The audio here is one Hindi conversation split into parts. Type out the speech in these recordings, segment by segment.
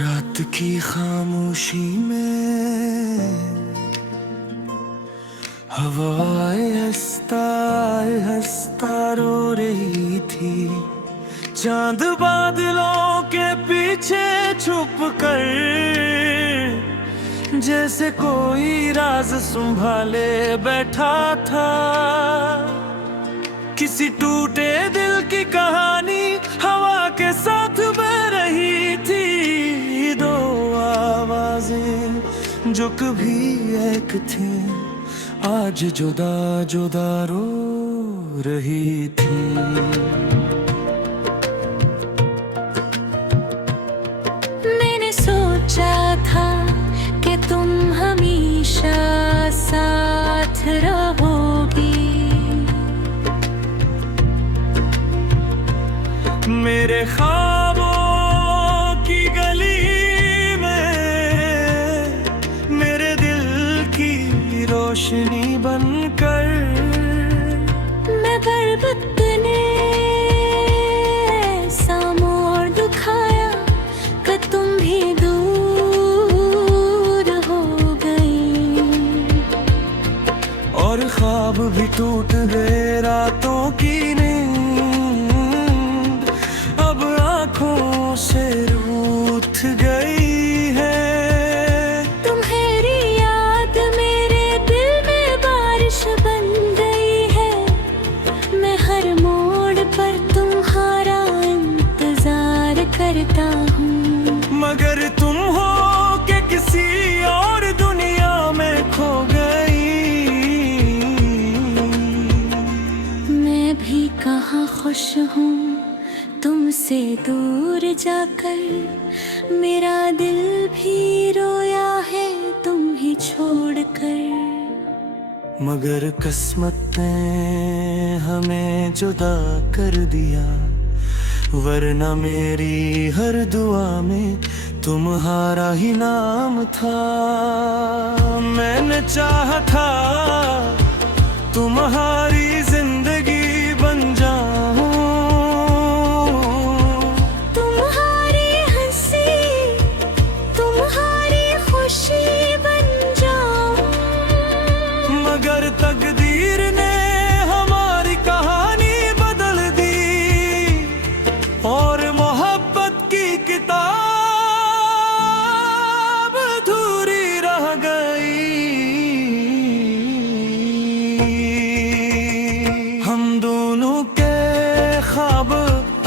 रात की खामोशी में हवाएं हंसता हंसता रो रही थी। चांद बादलों के पीछे छुप कर जैसे कोई राज संभाले बैठा था। किसी टूटे दिल की कहानी हवा के साथ बह रही थी। दो आवाजें जो कभी एक थी आज जुदा जुदा रो रही थी। मैंने सोचा था कि तुम हमेशा साथ रहोगी। मेरे ख्वाबों की गली में मेरे दिल की रोशनी बनकर मैं बर्बाद ने सामोर दुखाया कि तुम भी दूर हो गई। और ख्वाब भी टूट गए रातों की से रूठ गई है। तुम्हारी याद मेरे दिल में बारिश बन गई है। मैं हर मोड़ पर तुम्हारा इंतजार करता हूँ, मगर तुम हो के किसी और दुनिया में खो गई। मैं भी कहाँ खुश हूँ तुमसे दूर जाकर। मेरा दिल भी रोया है तुम ही छोड़कर। मगर किस्मत ने हमें जुदा कर दिया, वरना मेरी हर दुआ में तुम्हारा ही नाम था। मैंने चाहा था तुम्हारी जिंदगी बन जाऊं, मगर तकदीर ने हमारी कहानी बदल दी और मोहब्बत की किताब अधूरी रह गई। हम दोनों के ख्वाब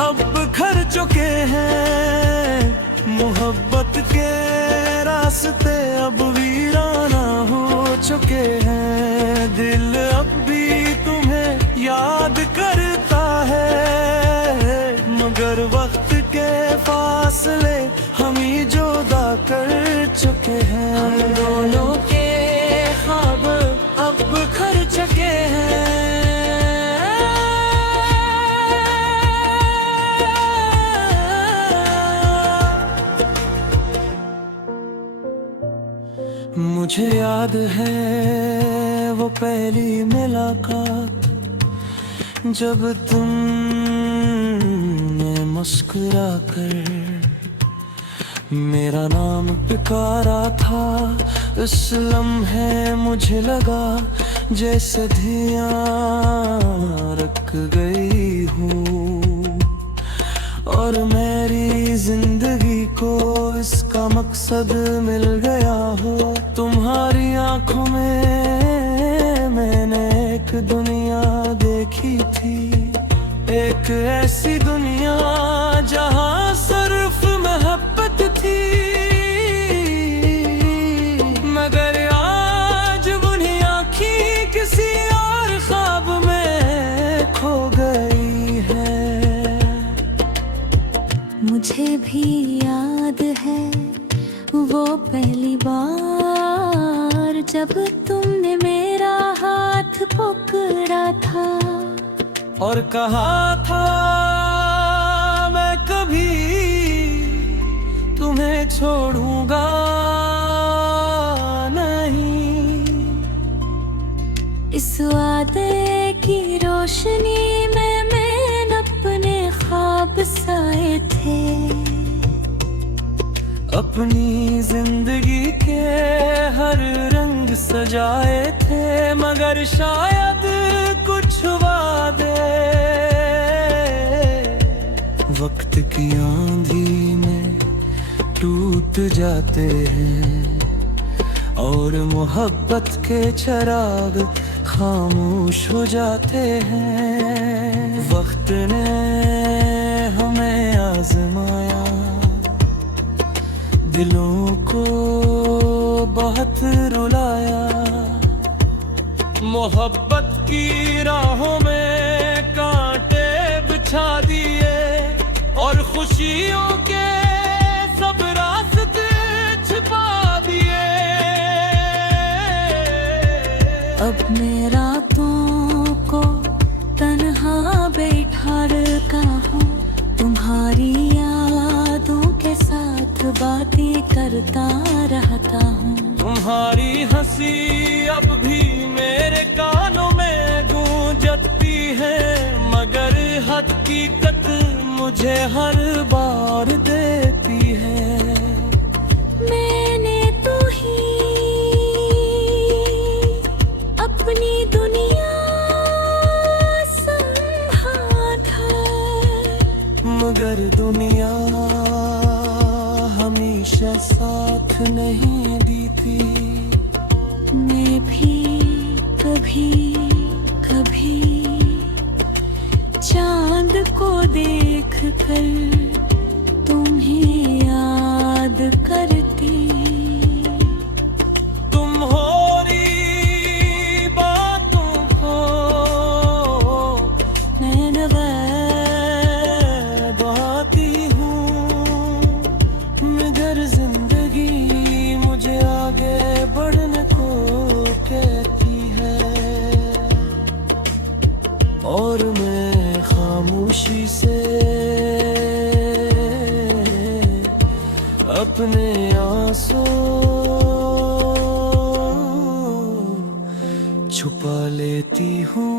अब बिखर चुके हैं, मोहब्बत के रास्ते अब वीराना हो चुके हैं। दिल अब भी तुम्हें याद करता है, मगर वक्त के फासले हम ही जुदा कर चुके हैं। हम दोनों के ख्वाब अब बिखर चुके हैं। मुझे याद है वो पहली मुलाकात जब तुमने मुस्कुरा कर मेरा नाम पुकारा था। उस लम्हे मुझे लगा जैसे धियां रख गई हूँ और मेरी जिंदगी को इसका मकसद मिल गया हो। तुम्हारी आंखों में मैंने एक दुनिया देखी थी, एक ऐसी दुनिया जहां सिर्फ मोहब्बत थी। मगर आज वही आँखें किसी और ख्वाब में खो गई है। मुझे भी याद है वो पहली बार जब तुमने मेरा हाथ पकड़ा था और कहा था मैं कभी तुम्हें छोड़ूंगा नहीं। इस वादे की रोशनी में मैंने अपने ख्वाब साए थे। अपनी जिंदगी के हर रंग सजाए थे, मगर शायद कुछ वादे वक्त की आंधी में टूट जाते हैं, और मोहब्बत के चिराग खामोश हो जाते हैं। वक्त ने हमें आजमाया, दिलों को बहुत रुलाया, मोहब्बत की राहों में कांटे बिछा दिए, और खुशियों के सब रास्ते छिपा दिए। अब मैं रातों को तन्हा बैठा रखा हूँ, तुम्हारी यादों के साथ बातें करता रहता हूँ। तुम्हारी हंसी अब भी मेरे कानों में गूंजती है, मगर हकीकत मुझे हर बार देती है। मैंने तो ही अपनी दुनिया समझा, मगर दुनिया हमेशा साथ नहीं दी थी। मैं भी कभी कभी चांद को देख कर तुम्हें याद करती। तुम हो रही बातों को नैन बहाती हूँ, मगर जिंदगी मुझे आगे बढ़ने को कहती है, और मैं खामोशी से अपने आंसू छुपा लेती हूँ।